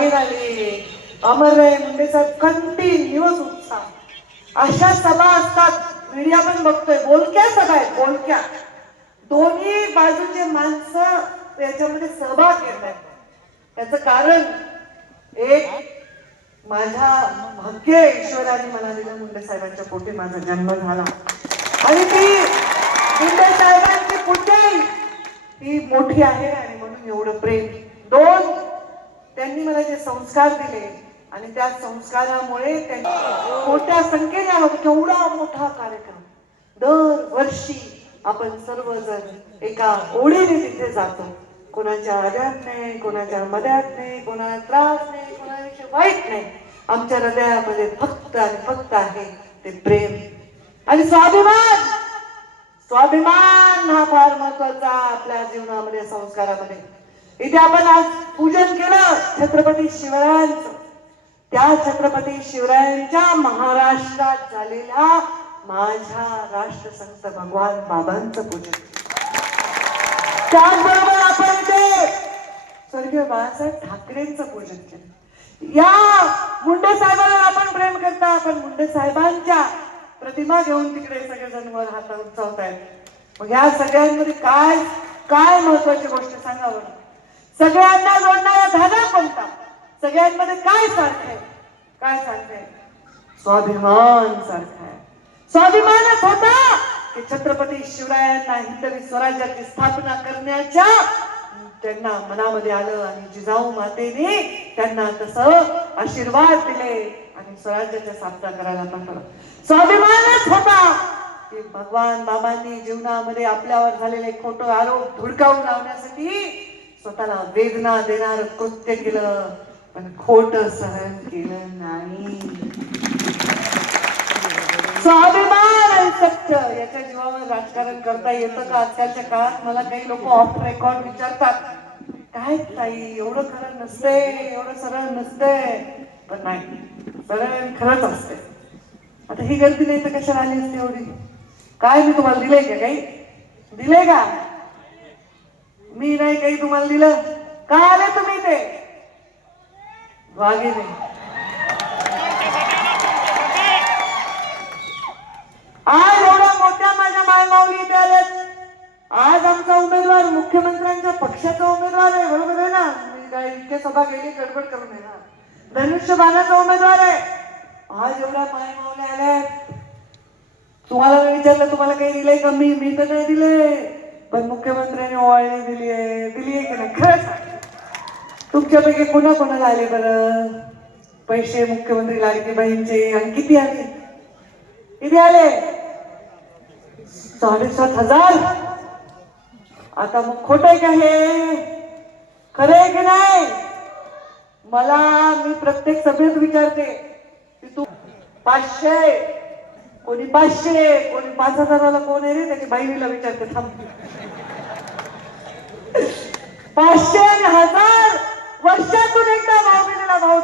बागेत आले अमरराय मुंडे साहेब कंटिन्युअस उत्साह. अशा सभा असतात. मीडिया पण बघतोय. बोलक्या सभा आहेत बोलक्या. दोन्ही बाजूचे माणसं त्याच्यामध्ये सहभाग घेत आहेत. त्याचं कारण एक माझ्या भाग्य ईश्वराने मला दिलं मुंडे साहेबांच्या पोटी. माझा जन्म झाला. आणि ती मुंडे साहेबांची पुण्याई ती मोठी आहे आणि म्हणून एवढं प्रेम. त्यांनी मला जे संस्कार दिले आणि त्या संस्कारामुळे त्यांनी मोठ्या संख्येने केवढा मोठा कार्यक्रम. दरवर्षी आपण सर्वजण एका ओढीने तिथे जातो. कोणाच्या आद्यात नाही कोणाच्या मध्यात नाही कोणाला त्रास नाही कोणाविषयी वाईट नाही. आमच्या हृदयामध्ये फक्त आणि फक्त आहे ते प्रेम. आणि स्वाभिमान! स्वाभिमान हा फार महत्त्वाचा आपल्या जीवनामध्ये संस्कारामध्ये. इथे आपण आज पूजन केलं छत्रपती शिवरायांचं. त्या छत्रपती शिवरायांच्या महाराष्ट्रात झालेल्या माझ्या राष्ट्रसंत भगवान बाबांचं पूजन. त्याचबरोबर आपण इथे स्वर्गीय बाळासाहेब ठाकरेंचं पूजन केलं. या मुंडे साहेबांना आपण प्रेम करता आपण मुंडे साहेबांच्या प्रतिमा घेऊन तिकडे सगळेजण वर हात उंचावत आहेत मग या सगळ्यांमध्ये काय काय महत्वाची गोष्ट सांगावं? सगळ्यांना जोडणारा धागा कोणता? सगळ्यांमध्ये काय सारखं आहे? काय सारखं आहे? स्वाभिमान सारखा आहे. स्वाभिमानच होता की छत्रपती शिवरायांना हिंदवी स्वराज्याची स्थापना करण्याच्या त्यांना मनामध्ये आलं आणि जिजाऊ मातेने त्यांना तसं आशीर्वाद दिले आणि स्वराज्याच्या स्थापना करायला पाठवलं. स्वाभिमानच होता की भगवान बाबांनी जीवनामध्ये आपल्यावर झालेले खोटं आरोप धुडकावून लावण्यासाठी स्वतःला वेदना देणार कृत्य केलं पण खोट सहन केलं नाही. स्वाभिमान आणि सत्य याच्या जीवावर राजकारण करता येतं का? आजकालच्या काळात मला काही लोक ऑफ रेकॉर्ड विचारतात काय ताई एवढं खरं नसते एवढं सरळ नसते पण नाही सरळ आणि खरंच असते आता ही गर्दी नाही तर कशाला आली असते एवढी? काय मी तुम्हाला दिलंय का काही? दिलंय का? मी नाही काही तुम्हाला दिलं. का आले तुम्ही ते वागे आज एवढ्या मोठ्या माझ्या मायमाऊली इथे आल्यात. आज आमचा उमेदवार मुख्यमंत्र्यांच्या पक्षाचा उमेदवार आहे. बरोबर आहे ना? मी काय इतके सभा गेली गडबड करून येणार धनुष्यबाणाचा उमेदवार आहे. आज एवढ्या मायमाऊल्या आल्यात. तुम्हाला विचारलं तुम्हाला काही दिलंय का? मी मी तर नाही दिलंय. तुमच्यापैकी कोणा कोणाला आले बरं? पैसे मुख्यमंत्री लाडकी बहीणचे? आणि किती आले? किती आले? साडेसात हजार. आता मग खोट आहे का हे? खरं आहे की नाही? मला मी प्रत्येक सभेत विचारते की तू पाचशे? कोणी पाचशे? कोणी पाच हजाराला कोण आहे रे? त्याची बहिणीला विचारते थांब. पाचशे आणि हजार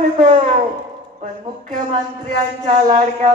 वर्षातून पण मुख्यमंत्र्यांच्या लाडक्या